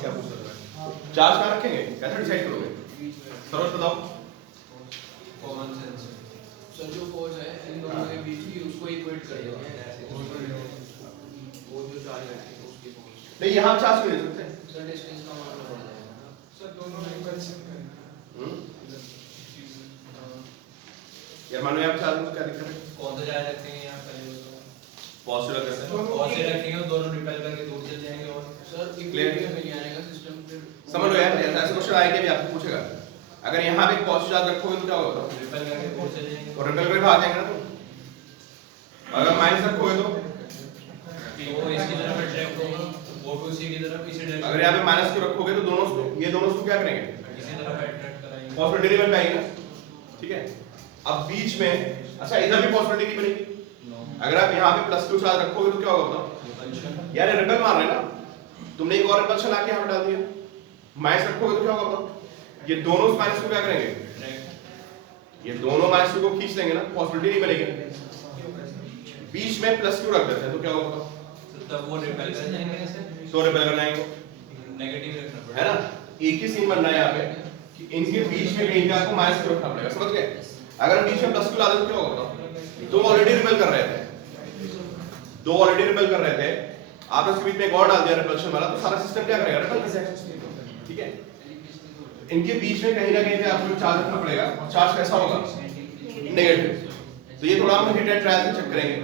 क्या पूछ रहा है? चार्ज कहाँ रखेंगे? कैसे डिसाइड करोगे? सरोज बताओ। कॉमन सेंस सर जो फोर्स है इन दोनों के बीच की उसको इक्वेट कर देंगे वो जो चार्ज है उसकी फोर्स नहीं यहाँ चार्ज क्यों दे सकते हैं? सर डिस्टेंस का मालूम पड़ जाएगा सर दोनों रिपल्शन है यार मानो यहाँ पे चार्ज में क्या दिक्कत है? कौन सा चार्ज रखेंगे यहाँ पहले तो पॉजिटिव रखते हैं। पॉजिटिव रखेंगे दोनों रिपेल करके दूर चल जाएंगे और सर Clear? इक्वेट में नहीं आएगा सिस्टम फिर समझ लो यार, ऐसा क्वेश्चन आएगा भी आपको पूछेगा। अगर यहाँ पे पॉजिटिव चार्ज रखोगे तो क्या होगा? रिपेल करके दूर चले जाएंगे और रिपेल करके भाग जाएंगे ना तुम। अगर माइनस रखोगे तो वो इसकी तरफ अट्रैक्ट होगा वो भी उसी की तरफ इसी डायरेक्शन अगर यहाँ पे माइनस को रखोगे तो दोनों उसको ये दोनों उसको क्या करेंगे? इसी तरफ अट्रैक्ट कराएंगे पॉजिटिव रिबन पे आएगी ना, ठीक है। अब बीच में अच्छा इधर भी पॉजिटिव नहीं बनेगी। अगर आप यहाँ पे प्लस q चार्ज रखोगे तो क्या होगा बताओ? यार ये रिबन मार रहे हैं ना, तुमने एक और रिपल्शन आके यहाँ पे डाल दिया। माइनस रखोगे तो क्या होगा बताओ? ये दोनों उस माइनस को क्या करेंगे? ये दोनों माइनस को खींच लेंगे ना, पॉजिटिव नहीं बनेगी। बीच में प्लस q रख देते हैं तो क्या होगा बताओ? तब वो रिपेल कर जाएंगे ऐसे तो रिपेल करना है नेगेटिव रखना है पड़ेगा ना। एक ही सीन बनना है यहाँ पे कि इनके बीच में कहीं पे आपको माइनस q रखना पड़ेगा, समझ गए? अगर हम बीच में प्लस q ला दें तो क्या होगा बताओ? दो ऑलरेडी रिपेल कर रहे थे, दो ऑलरेडी रिपेल कर रहे थे, आपने उसके बीच में एक और डाल दिया रिपल्शन वाला, तो सारा सिस्टम क्या करेगा? रिपेल कर जाएगा, ठीक है। इनके बीच में कहीं ना कहीं पे आपको चार्ज रखना पड़ेगा और चार्ज कैसा होगा? नेगेटिव। तो ये थोड़ा हम हिट एंड ट्रायल से चेक करेंगे,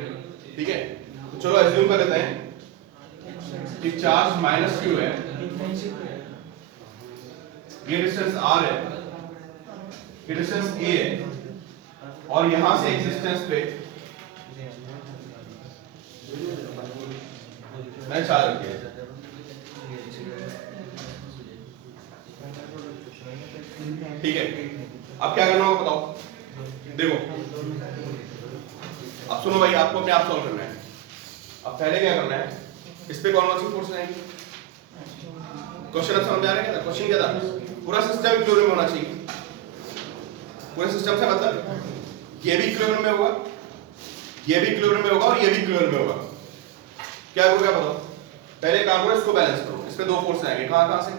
ठीक है। तो चलो एज्यूम कर लेते हैं कि चार्ज माइनस q है, ये डिस्टेंस r है, ये डिस्टेंस a है और यहां से एक डिस्टेंस पे मैं चार्ज रख दिया। ठीक है, अब क्या करना होगा बताओ? देखो अब सुनो भाई, आपको अपने आप सॉल्व करना है। अब पहले क्या करना है, इस पे कौन सी फोर्स आएगी? क्वेश्चन अब समझ आ रहा है क्या? क्वेश्चन क्या था? पूरा सिस्टम इक्विलिब्रियम होना चाहिए। पूरे सिस्टम से मतलब ये भी इक्विलिब्रियम में होगा, ये भी इक्विलिब्रियम में होगा और ये भी इक्विलिब्रियम में होगा। क्या करो, क्या बताओ? पहले काम करो, इसको बैलेंस करो। इस पे दो फोर्स आएंगे, कहां से?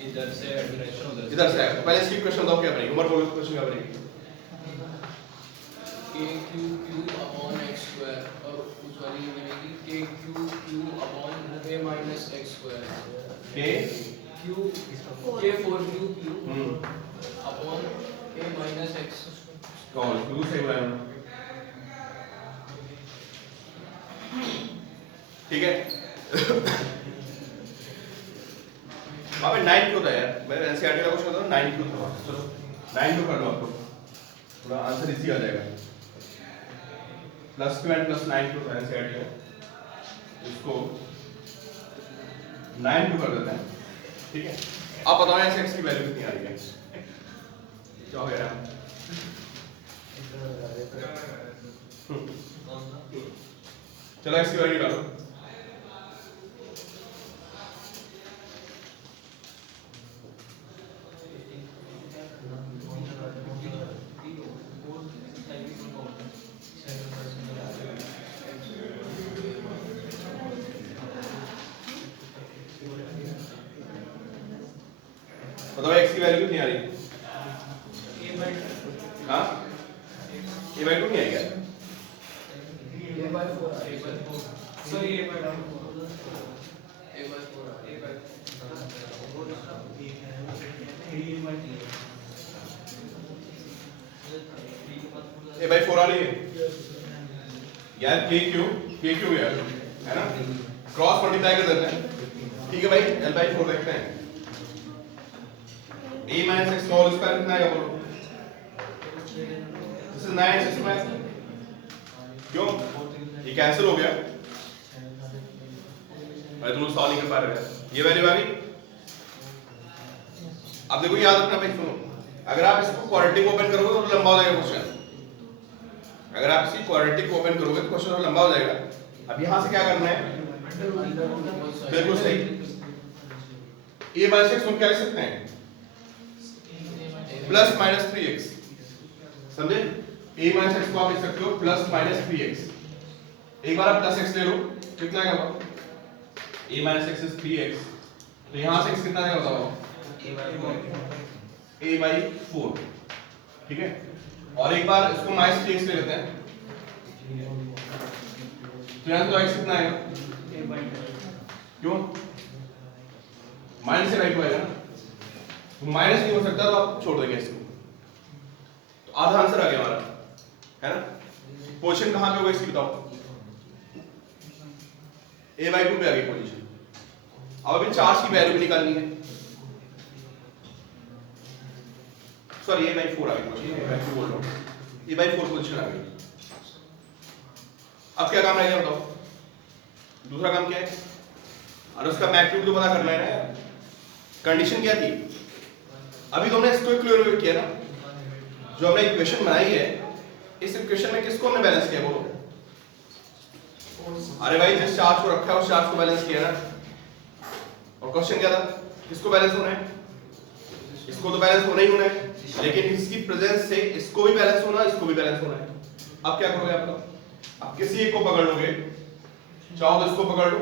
इधर से डायरेक्शन उधर इधर से आएगा। तो पहले इसकी इक्वेशन बताओ क्या बनेगी? उमर बोलो इक्वेशन क्या बनेगी? kq upon x square और उस वाली में बनेगी kq upon a minus x square k q k4q upon a minus x कौन q से बोला है, ठीक है। वहां पे 9 क्यों था यार? मैं एनसीईआरटी का क्वेश्चन था, 9 क्यों था? चलो 9 क्यों कर लो, आपको पूरा आंसर इसी आ जाएगा। प्लस q एंड प्लस 9 क्यों था एनसीईआरटी में? इसको 9 क्यों कर देते हैं, ठीक है। अब बताओ यहाँ से x की वैल्यू कितनी आ रही है? क्या हो गया? चलो x की वैल्यू डालो। बताओ x की वैल्यू कितनी आ रही है? हाँ a by 2 नहीं आई क्या? सर ये a by 4 a by 4 आ रही है यार। k क्यों यार, है ना? क्रॉस मल्टीप्लाई कर देते हैं, ठीक है भाई। l by 4 देखते हैं। a minus x whole square कितना आएगा बोलो? This is 9x square. क्यों? ये कैंसिल हो गया भाई, तुम लोग सॉल्व नहीं कर पा रहे हो। ये वैल्यू आ गई। अब देखो याद रखना भाई, सुनो, अगर आप इसको क्वाड्रेटिक ओपन करोगे तो लंबा हो जाएगा क्वेश्चन। अगर आप इसकी क्वाड्रेटिक ओपन करोगे तो क्वेश्चन और लंबा हो जाएगा। अब यहां से क्या करना है? बिल्कुल सही। a माइनस x को क्या लिख सकते हैं? प्लस माइनस 3x, समझे? a माइनस x को आप लिख सकते हो प्लस माइनस 3x। एक बार आप प्लस x ले लो, कितना आएगा? a minus x is 3x तो यहां से x कितना आएगा बताओ? a/4, ठीक है। और एक बार इसको -3x ले लेते हैं, तो यहां तो x कितना आएगा? क्यों? माइनस से राइट को आएगा ना, तो माइनस नहीं हो सकता तो आप छोड़ देंगे इसको, तो आधा आंसर आ गया हमारा, है ना। पोजीशन कहां पे होगा इसकी बताओ? a/2 पे आ गई पोजीशन। अब अभी चार्ज की वैल्यू भी निकालनी है, सॉरी a/4 आ गई पोजीशन, a/2 बोल रहा हूं, a/4 पोजीशन आ गई। अब क्या काम रह गया बताओ? दूसरा काम क्या है? और उसका मैग्नीट्यूड तो पता करना है ना। कंडीशन क्या थी? अभी तुमने इसको क्लियर किया ना, जो हमने इक्वेशन बनाई है, इस इक्वेशन में किसको हमने बैलेंस किया बोलो? अरे भाई जिस चार्ज को रखा है उस चार्ज को बैलेंस किया ना। और क्वेश्चन क्या था? किसको बैलेंस होना है? इसको तो बैलेंस होना ही होना है, लेकिन इसकी प्रेजेंस से इसको भी बैलेंस होना, इसको भी बैलेंस होना है। अब क्या करोगे आप लोग? अब किसी एक को पकड़ लोगे, चाहो तो इसको पकड़ लो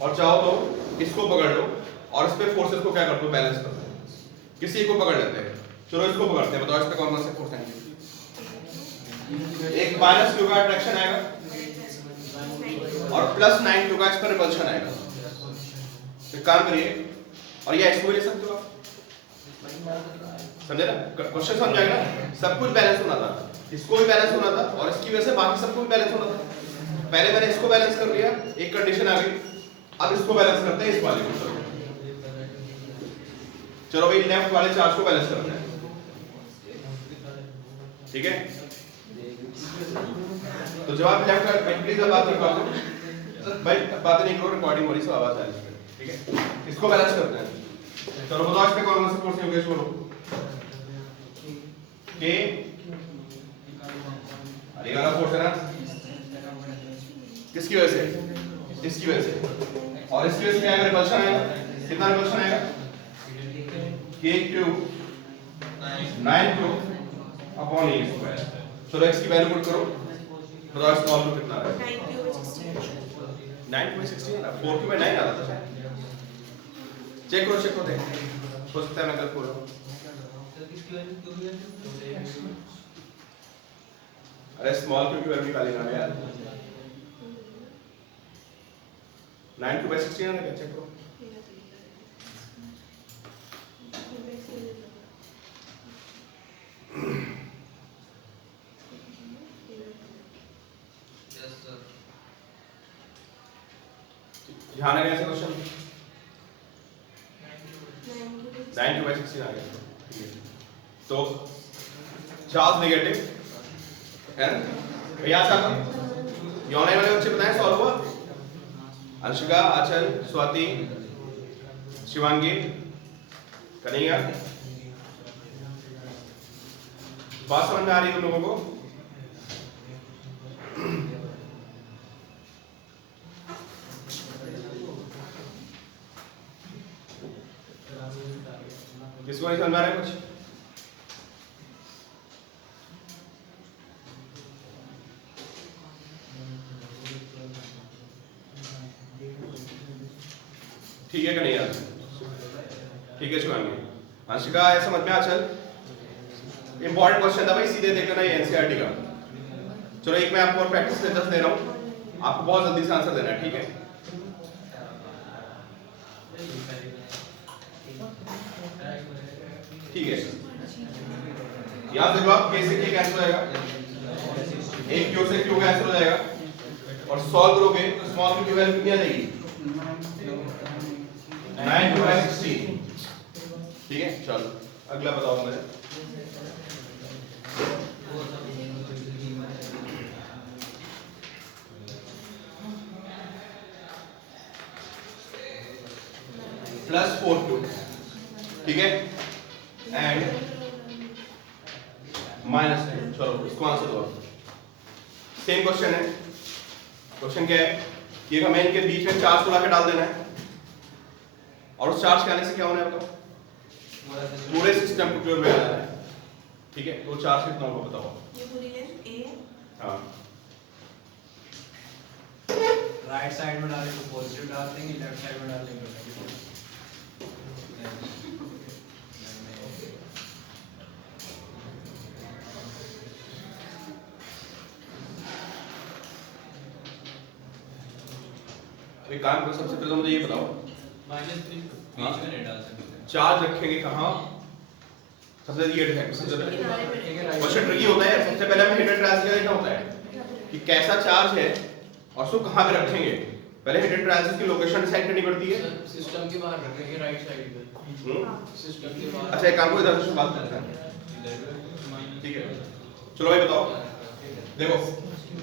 और चाहो तो इसको पकड़ लो, और इस पे फोर्सेस को क्या कर दो? बैलेंस कर दो। किसी एक को पकड़ लेते हैं, चलो इसको पकड़ते हैं, बताओ इस पे कौन कौन से फोर्स आएंगे? एक -q का अट्रैक्शन आएगा और +9q का इस पर रिपल्शन आएगा। तो काम करिए, और ये इसको ले सकते हो आप, समझे ना? क्वेश्चन समझ आएगा ना? सब कुछ बैलेंस होना था, इसको भी बैलेंस होना था, और इसकी वजह से बाकी सबको भी बैलेंस होना था। पहले मैंने इसको बैलेंस कर लिया, एक कंडीशन आ गई, अब इसको बैलेंस करते हैं, इस वाले को। चलो भाई लेफ्ट वाले चार्ज को बैलेंस करते हैं, ठीक है। तो जब आप लेफ्ट प्लीज बात नहीं करो भाई, बातें नहीं करो, रिकॉर्डिंग हो रही, सब आवाज आ रही है, ठीक है। इसको बैलेंस करते हैं। चलो बताओ इस पे कौन कौन से फोर्स होंगे? बोलो के, अरे वाला फोर्स है ना, किसकी वजह से? इसकी वजह से। और इसकी वजह से क्या आएगा? रिपल्शन आएगा। कितना रिपल्शन आएगा? k³ 9q upon a²। चलो x की वैल्यू पुट करो, बताओ स्मॉल q कितना आएगा? 9/16 है ना, 4q में 9 आता था। चेक करो, चेक करो, हो सकता है मैं गलत बोल रहा हूं। अरे स्मॉल q की वैल्यू निकाली ना यार, 9q/16 है ना, चेक करो। ध्यान है कैसे क्वेश्चन? 9q/16 आ गया, ठीक है। तो चार्ज नेगेटिव है ना भैया, साहब यौन वाले बच्चे बताएं सॉल्व हुआ? अंशिका, आचल, स्वाति, शिवांगी, कन्हैया, बात समझ में आ रही है तुम लोगों को? किसको नहीं समझ आ रहा है कुछ? ठीक है कन्हैया, ठीक है शिवांगी, अंशिका है समझ में? आचल, इंपॉर्टेंट क्वेश्चन था भाई, सीधे देख लेना, ये एनसीईआरटी का। चलो एक मैं आपको और प्रैक्टिस में 10 दे रहा हूं, आपको बहुत जल्दी से आंसर देना है, ठीक है। ठीक है, याद रखो आप, k से k कैंसिल हो जाएगा, एक q से q कैंसिल हो जाएगा, और सॉल्व करोगे तो स्मॉल q की वैल्यू कितनी आ जाएगी? 9q/16, ठीक है। चलो अगला बताओ मुझे। +4q, ठीक है, एंड -2। चलो इसको आंसर दो। सेम क्वेश्चन है। क्वेश्चन क्या है कि हमें इनके बीच में चार्ज को लाके डाल देना है, और उस चार्ज के आने से क्या होना है बताओ? पूरे सिस्टम को क्लियर में आना है, ठीक है। तो चार्ज कितना होगा बताओ? ये पूरी लेंथ a है। हाँ, राइट साइड में डालें तो पॉजिटिव डाल देंगे, लेफ्ट साइड में डाल देंगे एक काम करो, सबसे पहले तो मुझे ये बताओ, -3 बीच में नहीं डाल सकते। चार्ज रखेंगे कहाँ? सबसे ये है सबसे पहले क्वेश्चन ट्रिकी होता है। सबसे पहले हमें हिडन ट्रायल्स का देखना होता है कि कैसा चार्ज है और उसको कहाँ पे रखेंगे। पहले हिडन ट्रायल्स की लोकेशन डिसाइड करनी पड़ती है। सिस्टम के बाहर रखेंगे राइट साइड पे। सिस्टम के बाहर। अच्छा एक काम को इधर से बात करते हैं, ठीक है? चलो भाई बताओ, देखो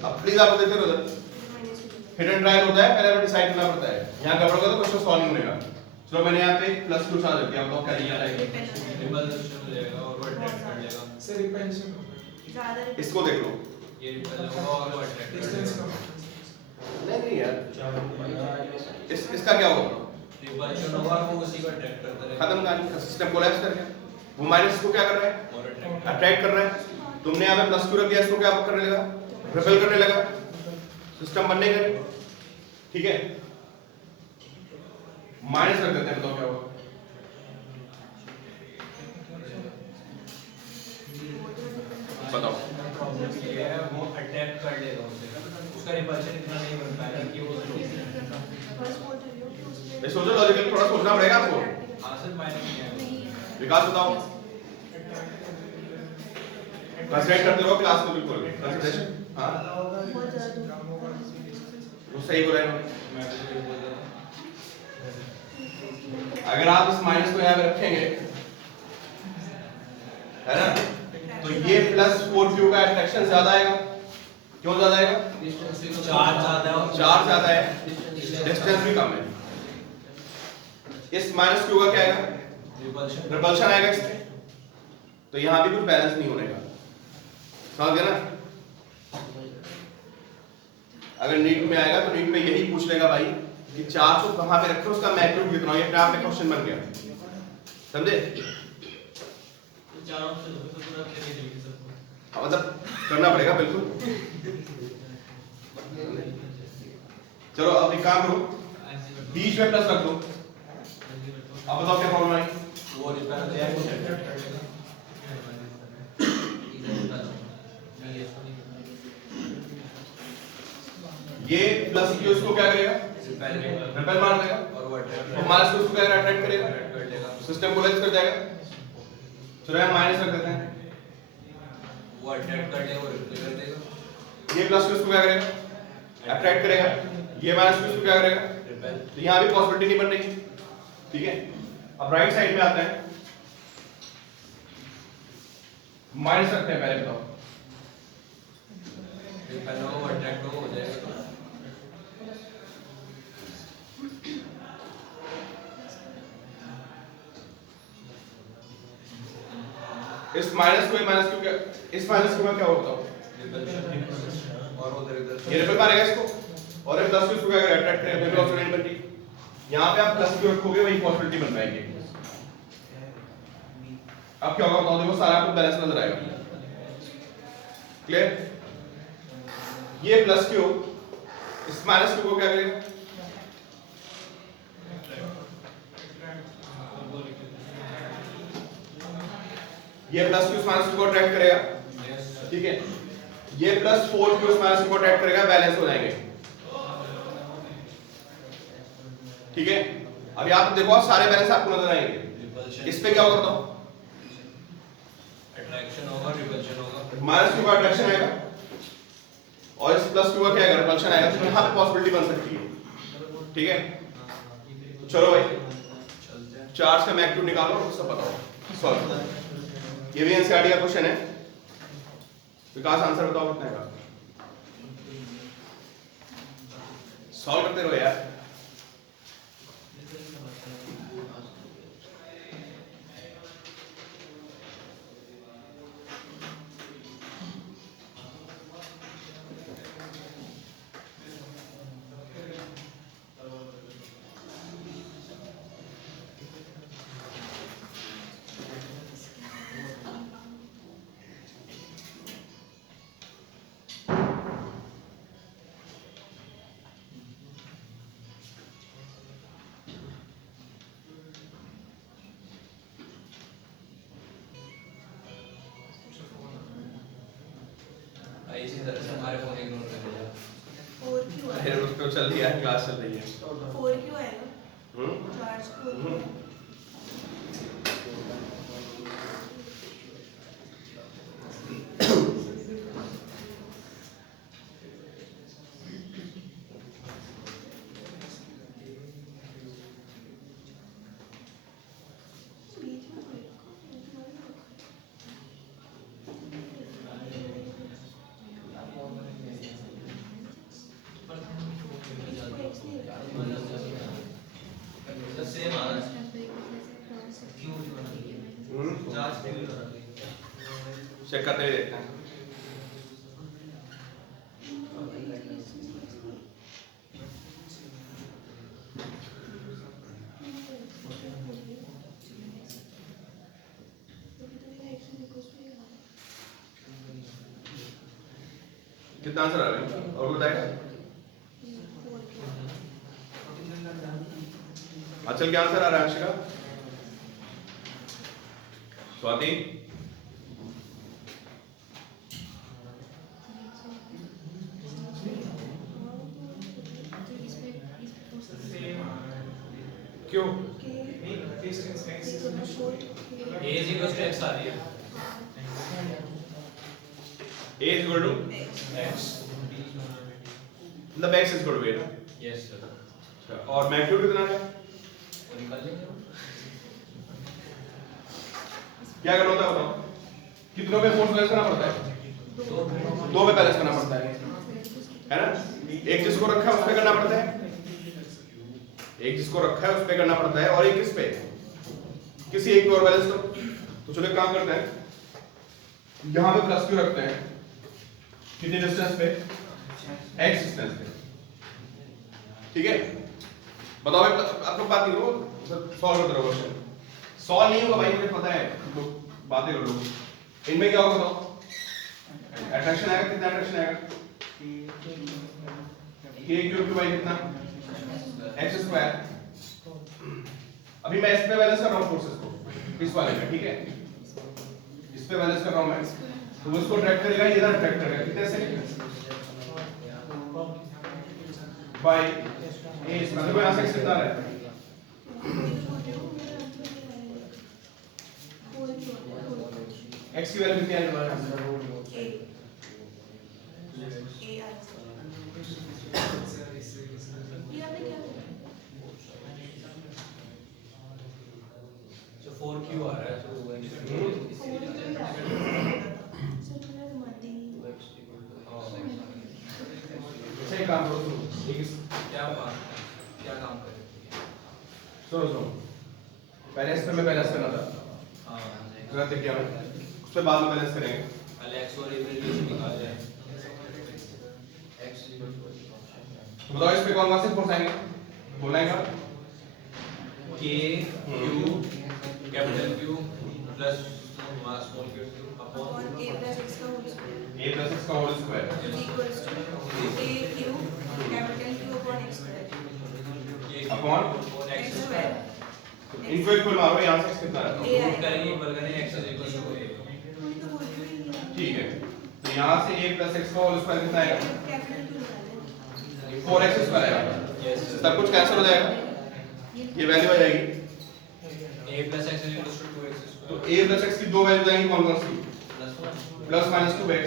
अब प्लीज आप देखते रहो उधर। हिडन ट्रायल होता है, पहले हमें डिसाइड करना पड़ता है। यहाँ गड़बड़ होगा तो क्वेश्चन सॉल्व नहीं होगा। चलो मैंने यहाँ पे +2 चार्ज रख दिया, बताओ क्या लिया है? रिपल्शन हो जाएगा और वो अट्रैक्ट कर लेगा। से रिपेंशन इसको देख लो। ये रिपल होगा और वो अट्रैक्ट कर डिस्टेंस लेगा। का नहीं यार, इसका क्या होगा? रिपल्शन होगा वो उसी को अट्रैक्ट करता रहेगा खत्म कहानी, सिस्टम कोलैप्स कर गया। वो माइनस को क्या कर रहा है? और अट्रैक्ट अट्रैक्ट कर रहा है। तुमने यहाँ पे +2 रख दिया, इसको क्या करने लगा? रिपेल करने लगा, सिस्टम बनने का। ठीक है, माइनस रख देते हैं, बताओ क्या होगा? बताओ। ये है वो अटैक कर लेगा उसे, उसका रिपल्शन इतना नहीं बन पाएगा कि वो ये सोचो, लॉजिकली थोड़ा सोचना पड़ेगा आपको। हासिल माइनस किया है। विकास बताओ, कंसीडर करते रहो क्लास को, बिल्कुल कंसीडरेशन। हाँ वो सही बोल रहे हैं। मैं भी बोल रहा था। अगर आप इस माइनस को यहाँ पे रखेंगे, है ना, तो ये +4q का अट्रैक्शन ज्यादा आएगा। क्यों ज्यादा आएगा? चार्ज ज्यादा है, चार्ज ज्यादा है, डिस्टेंस भी कम है। इस -q का क्या आएगा? रिपल्शन रिपल्शन आएगा इसमें। तो यहाँ भी कुछ बैलेंस नहीं होने का, समझ गए ना? अगर नीट में आएगा तो नीट में यही पूछ लेगा भाई कि चार्ज को कहाँ पे रखे, उसका मैग्नीट्यूड कितना हो। ये अपने आप में क्वेश्चन बन गया, समझे? हाँ, मतलब करना पड़ेगा बिल्कुल। चलो अब एक काम करो, बीच में प्लस रख दो। अब बताओ क्या प्रॉब्लम आई? वो रिपेल हो जाएगा। ये +q उसको क्या करेगा? रिपेल मार देगा। और वो अट्रैक्ट और माइनस को उसको क्या करेगा? अट्रैक्ट करेगा। कर लेगा। सिस्टम कोलैप्स कर जाएगा। चलो यहाँ माइनस रख देते हैं। वो अट्रैक्ट कर लेगा, वो रिपेल कर देगा। ये +q उसको क्या करेगा? अट्रैक्ट करेगा। ये माइनस q उसको क्या करेगा? रिपेल। तो यहाँ भी पॉसिबिलिटी नहीं बन रही, ठीक है? अब राइट साइड में आते हैं, माइनस रखते हैं पहले, बताओ। रिपेल होगा, वो अट्रैक्ट होगा, हो जाएगा। इस माइनस को माइनस क्यों क्या, इस माइनस को क्या होगा बताओ? रिपल्शन और वो इधर ये रिपेल मारेगा इसको, और ये +q इसको क्या करेगा? अट्रैक्ट करेगा। बिल्कुल ऑप्शन नहीं बनती। यहाँ पे आप +q रखोगे, वही पॉसिबिलिटी बन पाएगी। अब क्या होगा बताओ? देखो सारा आपको बैलेंस नजर आएगा, क्लियर? ये +q इस -q को क्या करेगा? ये +q इस -q को अट्रैक्ट करेगा, ठीक है? ये +4q इस -q को अट्रैक्ट करेगा, बैलेंस हो जाएंगे, ठीक है? अब यहाँ पे देखो सारे बैलेंस आपको नजर आएंगे। इस पे क्या होगा बताओ? अट्रैक्शन होगा, रिपल्शन होगा। -q का अट्रैक्शन आएगा और इस +q का क्या आएगा? रिपल्शन आएगा। तो यहाँ पे पॉसिबिलिटी बन सकती है, ठीक है? तो चलो भाई, चलते हैं। चार्ज का मैग्नीट्यूड निकालो और सब बताओ, सॉल्व। ये भी एनसीईआरटी का क्वेश्चन है। विकास आंसर बताओ कितना है? सॉल्व करते रहो यार। इसी तरह से हमारे फोन इग्नोर कर दिया। फिर तो चल रही है, क्लास चल रही है। 4 क्यों आएगा? चार्ज को सेम आ रहा है क्यों चार्ज क्यों हो रहा है चेक करते हुए देखते हैं। कितना आंसर आ रहा है और बताएगा? अच्छा क्या आंसर आ रहा है अंशिका? स्वाति? क्यों? A is equals to x आ रही है A is equal to x मतलब x is equal to A ना? yes sir और मैग्नीट्यूड कितना है? वो निकाल लेंगे क्या करना होता है बताओ? कितनों पे फोर्स बैलेंस करना पड़ता है? 2 पे बैलेंस करना पड़ता है ना? एक जिसको रखा है उस पे करना पड़ता है, एक जिसको रखा है उस पे करना पड़ता है, और एक किस पे? किसी एक पे और बैलेंस करो। तो चलो एक काम करते हैं, यहाँ पे प्लस क्यू रखते हैं, कितनी डिस्टेंस पे? x डिस्टेंस पे, ठीक है? बताओ आप लोग बात नहीं करो, सॉल्व करते रहो क्वेश्चन। सॉल्व नहीं होगा भाई, मुझे पता है, तो बातें कर लो। इनमें क्या होगा बताओ? अट्रैक्शन आएगा, कितना अट्रैक्शन आएगा? k क्यूब बाई कितना? x square. अभी मैं इस पे बैलेंस कर रहा हूँ फोर्सेस को, इस वाले में, ठीक है? इस पे बैलेंस कर रहा हूँ मैं, तो वो इसको ट्रैक करेगा, ये इधर ट्रैक करेगा, कितने से? बाय ए, मतलब यहाँ से कितना आ रहा है? x की वैल्यू कितनी आने वाली है? so 4q आ रहा है तो सही काम करो तुम, क्या काम करें सुनो पहले इस पे मैं बैलेंस करना था, हाँ गलत किया मैं, उस पे बाद में बैलेंस करेंगे। अलेक्स और इवैल्यूएशन निकाल जाए तो बताओ इस पे कौन से फोर्स आएंगे? बोलना है k q capital q plus small q upon a plus x का whole square a plus x का whole square equals to a cube capital Q upon x square upon x square इनको equal मारो, यहाँ से x कितना रहता है? Prove करेंगे इक्वल करेंगे x is equal to a ठीक है, तो यहाँ से a plus x का होल स्क्वायर कितना आएगा? कैपिटल Q निकालें 4x स्क्वायर आएगा। यस सब कुछ कैंसिल हो जाएगा, ये वैल्यू आ जाएगी। a plus x is equal to 2x तो square a plus x की दो वैल्यू जाएंगी कौन कौन सी? प्लस 1 प्लस माइनस 2x,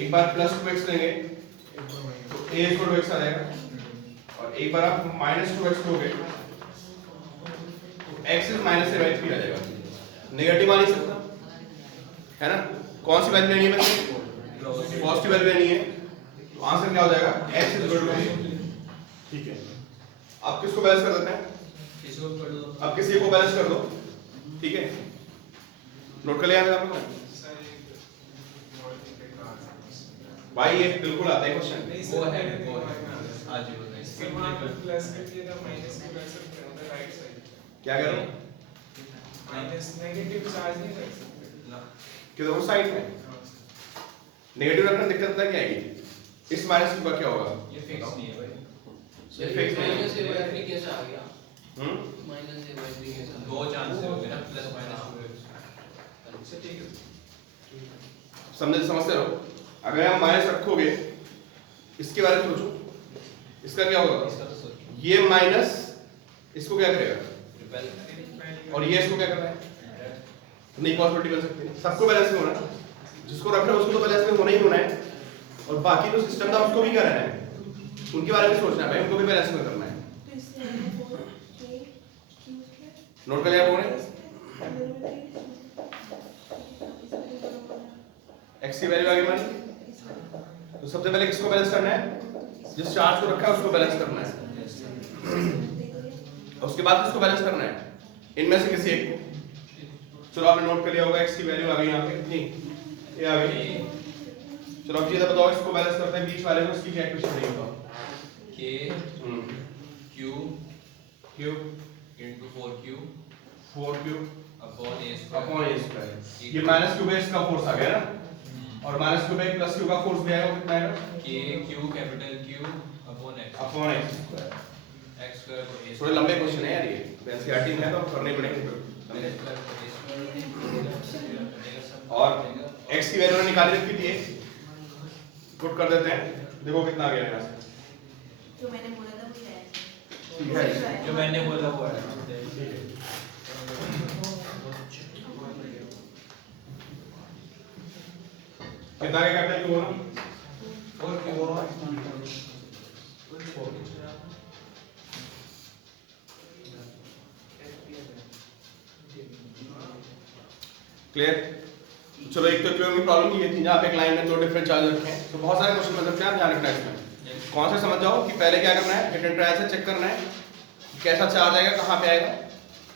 एक बार प्लस 2x लेंगे तो a इक्वल टू x आ जाएगा, और एक बार आप माइनस 2x लोगे तो x इज माइनस से राइट किया जाएगा, नेगेटिव आ नहीं सकता है ना? कौन सी वैल्यू लेनी है? मैं पॉजिटिव वैल्यू लेनी है, तो आंसर क्या हो जाएगा? x इज इक्वल टू, ठीक है? आप किसको बैलेंस कर देते हैं? इसको कर दो अब किसी को बैलेंस कर दो, ठीक है? नोट कर लिया आप लोगों ने? भाई ये बिल्कुल आता है क्वेश्चन। वो है आज ही बताइए प्लस करके ना माइनस भी कर सकते हैं उधर राइट साइड क्या कह रहे हो? माइनस नेगेटिव चार्ज नहीं कर सकते किधर उस साइड में नेगेटिव रखना दिक्कत क्या आएगी? इस माइनस का क्या होगा? ये फिक्स नहीं है भाई ये फिक्स नहीं है। माइनस ए बाई 3 कैसे आ गया? हम्म, माइनस ए बाई 3 कैसे? दो चांस हो गए ना प्लस माइनस 2x अच्छा ठीक है समझते रहो। अगर आप माइनस रखोगे, इसके बारे में सोचो, इसका क्या होगा? इसका तो सोच ये माइनस इसको क्या करेगा? रिपेल और ये इसको क्या कर रहा है? नहीं पॉसिबिलिटी बन सकती है, सबको बैलेंस में होना है। जिसको रख रहे हो उसको तो बैलेंस में होना ही होना है, और बाकी जो सिस्टम था उसको भी करना है, उनके बारे में सोचना है भाई, उनको भी बैलेंस में करना है। तो इससे 4k q square नोट कर लिया आपने? x की वैल्यू आगे मानी, तो सबसे पहले किसको बैलेंस करना है? जिस चार्ज को रखा है उसको बैलेंस करना है, और उसके बाद किसको बैलेंस करना है? इनमें से किसी एक को। चलो आपने नोट कर लिया होगा, x की वैल्यू आ गई यहाँ पे कितनी? ये आ गई। चलो अब ये बताओ, इसको बैलेंस करते हैं बीच वाले को, इसकी क्या इक्वेशन रहेगी बताओ? k q cube into 4q 4 cube upon a upon square a square. ये माइनस क्यूब है, इसका फोर्स आ गया ना, और माइनस क्यूब है प्लस क्यूब का फोर्स भी आएगा, वो कितना आएगा? k q capital Q upon x upon x square. x square को a थोड़े लंबे क्वेश्चन है यार ये, एनसीईआरटी में है तो करने पड़ेंगे फिर। और x की वैल्यू निकाली रखी थी, पुट कर देते हैं, देखो कितना आ गया यहाँ से। जो मैंने बोला था वही आया। ठीक है, जो मैंने बोला वो है। कितना का कैपिटल क्यों होना? 4q clear? चलो एक तो क्यों की प्रॉब्लम ये थी, जहाँ पे एक लाइन में दो डिफरेंट चार्ज रखे हैं, तो बहुत सारे क्वेश्चन मतलब क्या ध्यान रखना है इसमें। कौन से समझ जाओ कि पहले क्या करना है, हिट एंड ट्रायल से चेक करना है कैसा चार्ज आएगा, कहाँ पे आएगा।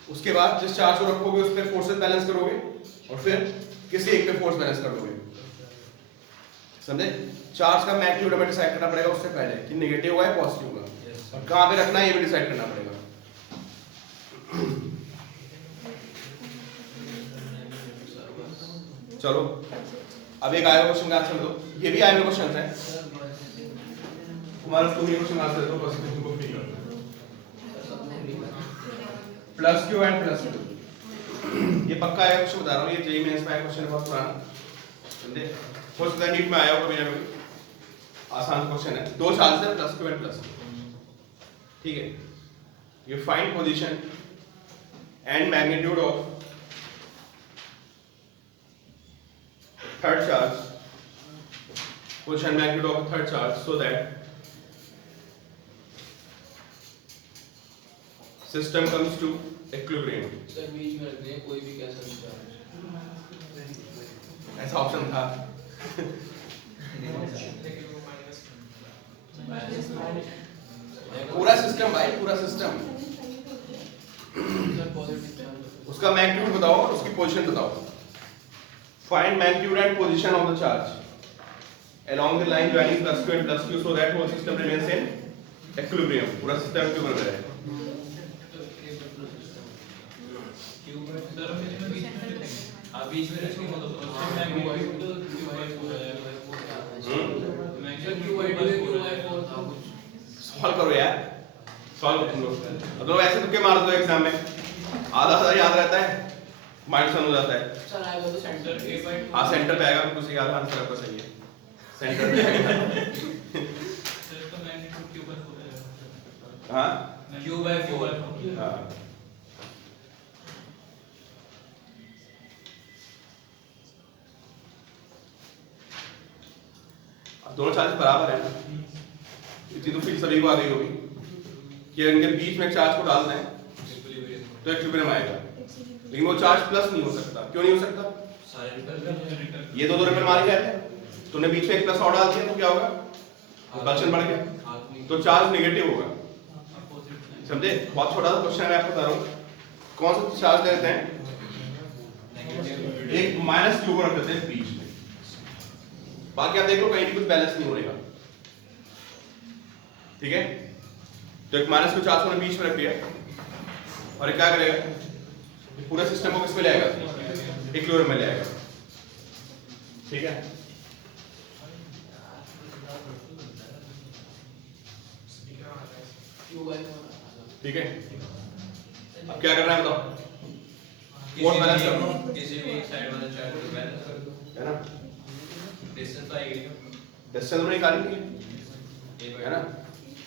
उसके बाद जिस चार्ज को रखोगे उस पर फोर्सेस बैलेंस करोगे, और फिर किसी एक पे फोर्स बैलेंस कर दोगे। समझे? चार्ज का मैग्नीट्यूड हमें डिसाइड करना पड़ेगा उससे पहले कि नेगेटिव होगा या पॉजिटिव होगा, और कहाँ पे रखना है ये भी डिसाइड करना पड़ेगा। चलो अब एक आएगा क्वेश्चन का आंसर दो, ये भी आएगा क्वेश्चन है तुम्हारा, तुम ये क्वेश्चन आंसर दो, बस तुमको फ्री कर दो। Plus Q and plus Q, ये पक्का है क्वेश्चन बता रहा हूँ, ये जेईई मेंस में आया क्वेश्चन है, बहुत पुराना। समझे? हो सकता है नीट में आया हो कभी ना कभी, आसान क्वेश्चन है। दो चार्ज है plus Q and plus Q, ठीक है। ये find position and magnitude of third charge, position magnitude of a third charge, so that system comes to equilibrium. Sir बीच में रख दें कोई भी कैसा भी चार्ज। ऐसा ऑप्शन था। पूरा सिस्टम भाई, पूरा सिस्टम, सर पॉजिटिव चार्ज उसका मैग्नीट्यूड बताओ और उसकी पोजीशन बताओ। Find magnitude and position of the charge along the line joining plus q and plus q, so that whole system remains in equilibrium. पूरा सिस्टम इक्विलिब्रियम में है। बीच में रखने को तो सॉल्व करो यार, सॉल्व तुम लोग। अब लोग ऐसे तुक्के मार दो एग्जाम में, आधा आधा याद रहता है, माइंड सन हो जाता है। सर आएगा तो सेंटर a/2 हाँ सेंटर पे आएगा, बिल्कुल सही, आधा आंसर आपका सही है, सेंटर पे आएगा। हाँ q/4 हाँ, अब दोनों चार्ज बराबर है ना, इतनी तो फील सभी को आ गई होगी कि इनके बीच में चार्ज को डालना है तो इक्विलिब्रियम आएगा, लेकिन वो चार्ज प्लस नहीं हो सकता। क्यों नहीं हो सकता? सारे ये दो रिपल मारे गए थे, तूने बीच में एक प्लस और डाल दिया तो क्या होगा? रिपल्शन बढ़ गया, तो चार्ज नेगेटिव होगा। समझे? बहुत छोटा सा क्वेश्चन मैं आपको बता रहा हूँ। कौन सा चार्ज ले लेते हैं? एक माइनस क्यू को रख देते हैं बीच में, बाकी आप देख लो कहीं भी कुछ बैलेंस नहीं होगा, ठीक है। तो एक माइनस क्यू चार्ज को बीच में रख दिया, और ये क्या करेगा? पूरे सिस्टम को किस में ले आएगा? इक्विलिब्रियम में ले आएगा, ठीक है। ठीक है, अब क्या करना है बताओ? फोर्स बैलेंस कर लो, किसी भी एक साइड वाला चार्ज को बैलेंस कर दो, है ना। डिस्टेंस तो आएगी डिस्टेंस में निकालेंगे, है ना।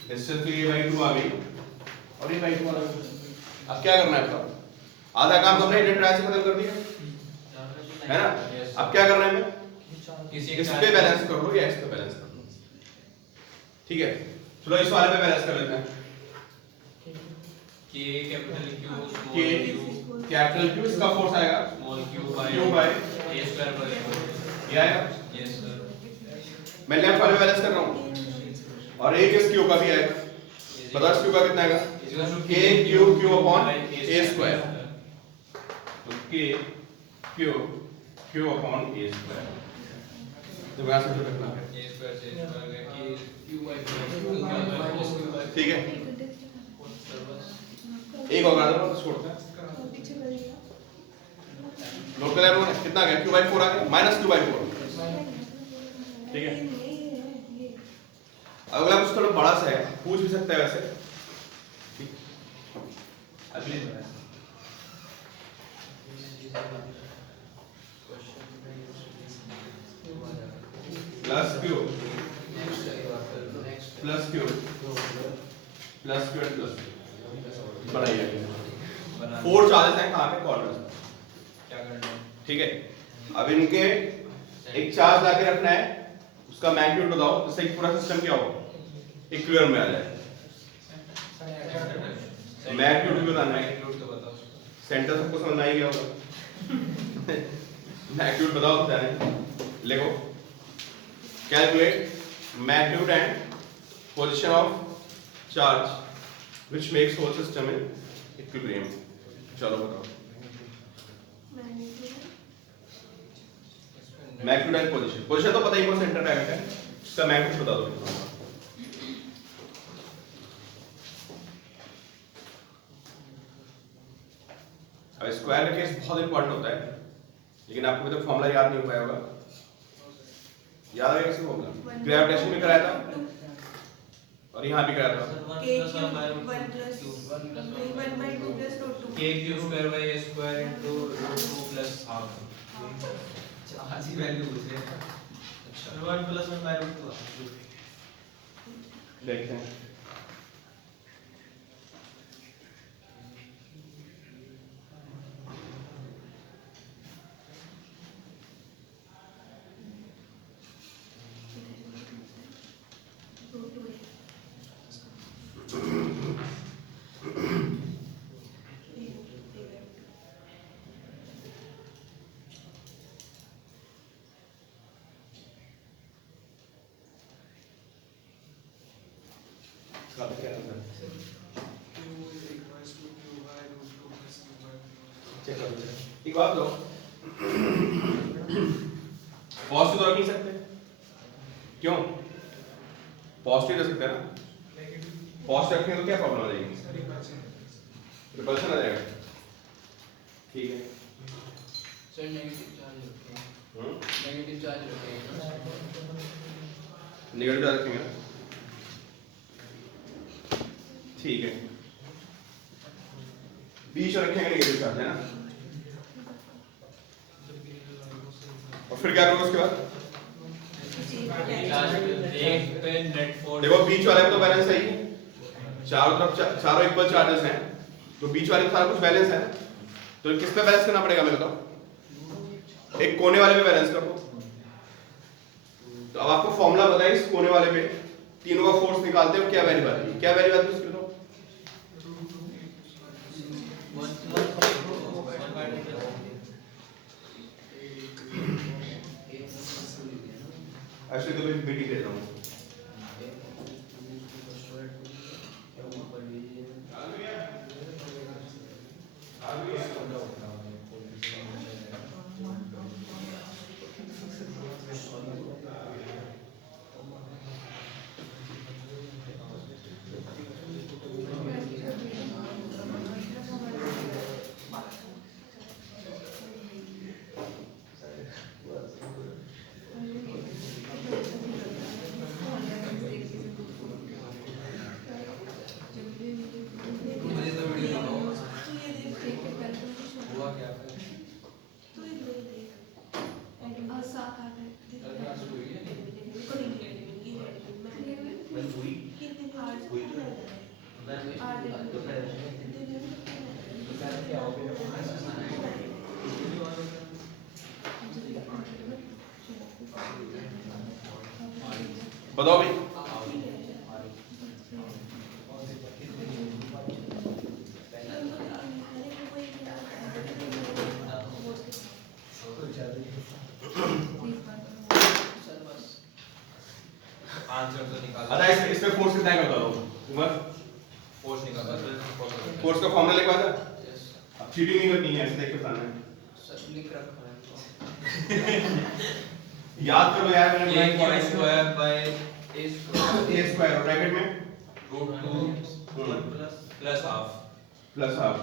डिस्टेंस तो ये बाई 2 आ गई और ये बाई 2 आ गई। अब क्या करना है बताओ? आधा काम तो हमने इधर ट्राई से खत्म कर दिया है ना। अब क्या करना है हमें? इस पे बैलेंस कर लो या इस पे बैलेंस कर लो। ठीक है, चलो इस वाले पे बैलेंस कर लेते हैं। K capital Q K small Q capital Q इसका फोर्स आएगा small Q Q by by A square by 4। ये आएगा। Yes sir. मैं लेफ्ट वाले पे बैलेंस कर रहा हूँ और एक इस Q का भी आएगा। बताओ इस Q का कितना आएगा? K Q upon A square. तो K Q upon A square. तो यहाँ से जो रखना है A स्क्वायर से A स्क्वायर गया कि Q by 4 ठीक है। एक और आधा बस छोड़ते हैं। नोट कर लिया कितना गया? Q by 4 आ गया माइनस Q by 4। ठीक है, अगला कुछ थोड़ा बड़ा सा है, पूछ भी सकता है वैसे। अगली plus Q plus Q plus Q plus बनाइए। 4 चार्जेस हैं कहाँ पे? कॉर्नर्स पे। क्या करना है? ठीक है, अब इनके एक चार्ज लाके रखना है, उसका मैग्नीट्यूड बताओ जिससे कि पूरा सिस्टम क्या हो इक्विलिब्रियम में आ जाए। मैग्नीट्यूड भी बताना है। मैग्नीट्यूड तो बताओ। सेंटर सबको समझ में आ ही गया होगा। मैग्नीट्यूड बताओ बताने लिखो। Calculate magnitude and position of charge which makes whole system in equilibrium. चलो बताओ मैग्नीट्यूड एंड पोजीशन। पोजीशन तो पता ही है सेंटर पे है, इसका मैग्नीट्यूड बता दो। अब स्क्वायर का केस बहुत इंपॉर्टेंट होता है, लेकिन आपको अभी तक फॉर्मूला याद नहीं हो पाया होगा। याद है कैसे फॉर्मूला? ग्रेविटेशन में कराया था और यहाँ भी कराया था। K Q 1 plus 1 by 2 plus root 2. K Q square by A square into root 2 plus half. आज ही वैल्यू पूछ रहे हैं। अच्छा 1 plus 1 by root 2। देखते हैं Root 2 है। क्या था? Q equals to Q by root 2 plus Q by 4. Check कर लो। एक बात लो, पॉजिटिव तो रख नहीं सकते, क्यों? पॉजिटिव रख सकते हैं ना। Negative पॉजिटिव रखेंगे तो क्या प्रॉब्लम आ जाएगी? repulsion. रिपल्शन आ जाएगा। ठीक है, सर नेगेटिव चार्ज रखते हैं। नेगेटिव नेगेटिव चार्ज रखते हैं। चार्ज रखेंगे ना। ठीक है, बीच में रखेंगे नेगेटिव चार्ज है ना। और फिर क्या करोगे उसके बाद? एक पे नेट फोर्स। देखो बीच वाले में तो बैलेंस है ही, चारों तरफ चारों इक्वल चार्जेस हैं, तो बीच वाले में सारा कुछ बैलेंस है, तो किस पे बैलेंस करना पड़ेगा मेरे को? एक कोने वाले पे बैलेंस कर दो। तो अब आपको फॉर्मूला बताइए, इस कोने वाले पे तीनों का फोर्स निकालते हो, क्या वैल्यू आती है? क्या वैल्यू आती है उसकी? बताओ। ऐसे तो मैं बेटी दे रहा हूँ। बताओ भाई। आंसर तो निकाला। अच्छा इसमें फोर्स कितना है बता दो उमर। फोर्स निकाला फोर्स का फॉर्मूला लिखवा था। Yes. अब चीटिंग नहीं करनी है, ऐसे देख के बताना है। सर लिख रखा है तो याद करो यार, मैंने ये बनाया Q square by a square A square और ब्रैकेट में √2 प्लस हाफ। Plus half.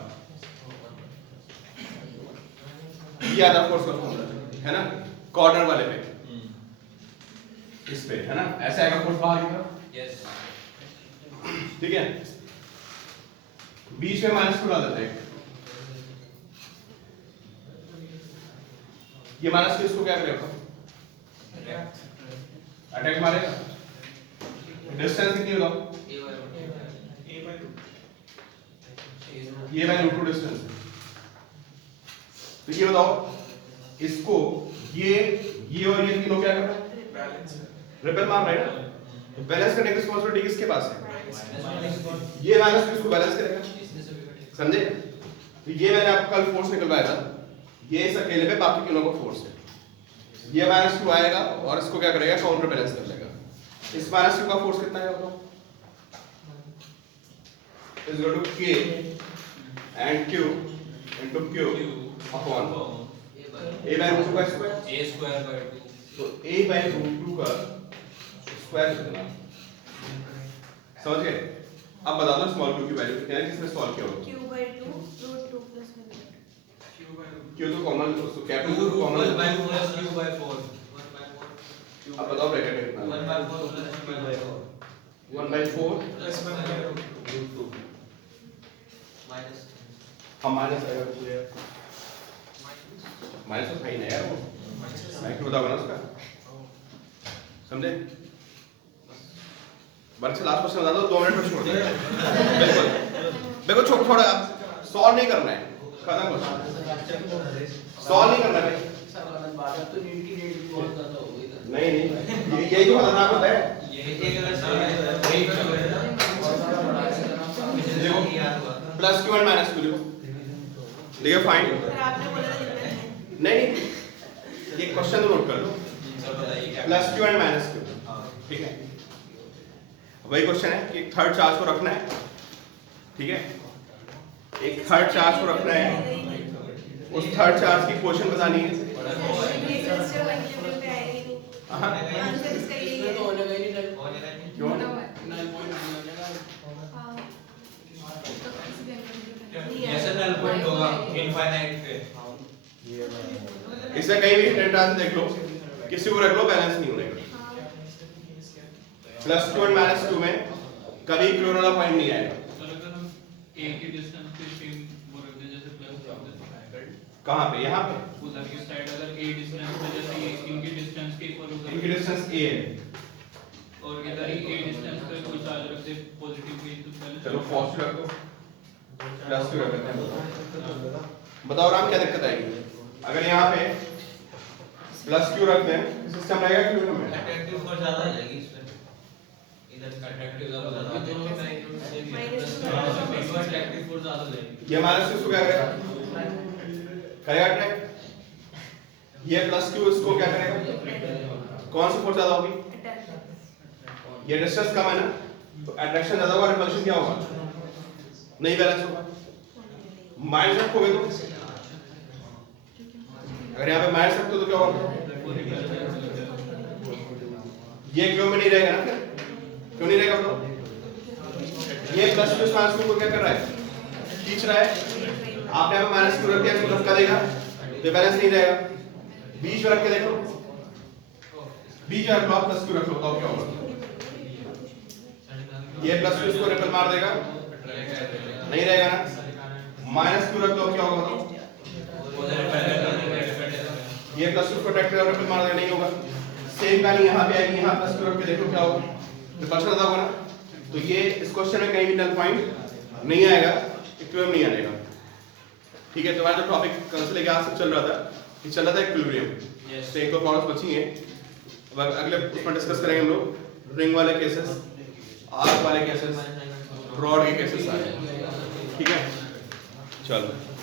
ये आता फोर्स का फॉर्मूला है ना, कॉर्नर वाले पे, इस पे है ना, ऐसे आएगा फोर्स बाहर की तरफ। यस। ठीक है, बीच में माइनस को डाल देते हैं। ये माइनस इसको क्या करेगा, अटैक मारेगा। डिस्टेंस कितनी बताओ, ये बाय √2 डिस्टेंस है। तो ये बताओ इसको, ये और ये तीनों क्या कर रहा है, बैलेंस रिपेल मार रहा है ना। तो बैलेंस करने की रिस्पांसिबिलिटी किसके पास है, ये माइनस इसको बैलेंस करेगा, समझे। तो ये मैंने आपको कल फोर्स निकलवाया था, ये इस अकेले पे बाकी तीनों का फोर्स है। ये -2 आएगा और इसको क्या करेगा, काउंटर बैलेंस कर लेगा। इस -2 का फोर्स कितना है बताओ, is equal to k and q into q upon a by √2 का स्क्वायर। a square bye 2। तो a by √2 का स्क्वायर कितना, समझ गए। अब बता दो स्मॉल q की वैल्यू कितनी है, किसने सॉल्व किया होगा। q/2 √2 + 1/2। q तो कॉमन, उसको capital 2 common. By 2 plus q by 4। अब बताओ ब्रैकेट में कितना है, 1/4 plus q by 4 1/4 plus 1/2 √2। Minus हम माइनस आएगा तो यार, माइनस तो साइन है यार, वो मैं क्यों बताऊंगा ना उसका, समझे। बच्चे लास्ट क्वेश्चन बता दो, 2 मिनट में छोड़ देंगे। बिल्कुल छोड़, थोड़ा सॉल्व नहीं करना है, खत्म क्वेश्चन, सॉल्व नहीं करना है भाई। तो नीट की रेट भी बहुत ज्यादा हो गई था। नहीं यही तो खतरनाक होता है। ये एक अगर सही देखो plus q and minus q देखो, देखिए फाइंड। सर आपने बोला था लिखना है। नहीं ये क्वेश्चन तो नोट कर लो, सर बताइए क्या plus q and minus q, हां ठीक है। वही क्वेश्चन है कि थर्ड चार्ज को रखना है, ठीक है। एक थर्ड चार्ज को रखना है, उस थर्ड चार्ज की पोजीशन बतानी है। ये सिस्टम एग्जाम्पल पे आएगा ही नहीं। हाँ। आंसर इसका यही इसमें तो है। होने का ही नहीं और ये नहीं क्यों? नल पॉइंट नहीं होने का। हाँ। तो किसी भी एग्जाम्पल पे ऐसा नल पॉइंट होगा इनफाइनाइट पे। इसमें कहीं भी टेंटान देख लो, किसी को रख लो, बैलेंस नहीं होने का। हाँ। Plus q and minus q में कभी q वाला पॉइंट नहीं आएगा। सर अगर हम a की डिस्टेंस पे सेम वो रख दें जैसे प्लस रख दें कहाँ पे, यहाँ पे उधर की साइड अगर a डिस्टेंस पे जैसे ये इनकी डिस्टेंस के इक्वल होगा इनकी डिस्टेंस a है। और इधर ही a डिस्टेंस पे कोई चार्ज रख दे पॉजिटिव भी तो पहले चलो पॉजिटिव रख दो, प्लस q रख देते हैं। बताओ राम क्या दिक्कत आएगी अगर यहाँ पे प्लस q रख दें, सिस्टम रहेगा q में। अट्रैक्टिव फॉर ज्यादा आ जाएगी इस पे, इधर अट्रैक्टिव ज्यादा ज्यादा दोनों में अट्रैक्टिव फॉर ज्यादा जाएगी। ये माइनस q इसको क्या करेगा, करेगा अट्रैक्ट। ये प्लस q इसको क्या करेगा, कौन सी फोर्स ज्यादा होगी, ये डिस्टेंस कम है ना, तो अट्रैक्शन ज्यादा होगा, रिपल्शन क्या होगा, नहीं बैलेंस होगा। माइनस रखोगे तो, अगर यहाँ पे माइनस रखते हो तो क्या होगा, ये क्यों में नहीं रहेगा ना, फिर क्यों नहीं रहेगा बताओ। ये प्लस q माइनस q को क्या कर रहा है, खींच रहा है। आपने यहाँ पे माइनस q रख दिया, इसको धक्का देगा तो बैलेंस नहीं रहेगा। बीच में रख के देखो, बीच में रख लो, प्लस q रख लो, बताओ क्या होगा। ये प्लस q इसको रिपल मार देगा, नहीं रहेगा ना। माइनस q रख लो, क्या होगा बताओ। ये प्लस q को अटैक करेगा, रिपल मार देगा, नहीं होगा। सेम वैल्यू यहाँ पे आएगी, यहाँ प्लस q रख के देखो क्या होगा, रिपल्शन ज्यादा होगा ना। तो ये इस क्वेश्चन में कहीं भी नल पॉइंट नहीं आएगा, इक्विलिब्रियम नहीं आएगा। ठीक है, तो हमारा जो टॉपिक कल से लेके आज तक चल रहा था, ये चल रहा था इक्विलिब्रियम। Yes. तो एक और प्रॉब्लम्स बची हैं, अब अगले उसमें डिस्कस करेंगे हम लोग रिंग वाले केसेस, आर्क वाले केसेस, रॉड के केसेस सारे, ठीक है, चलो।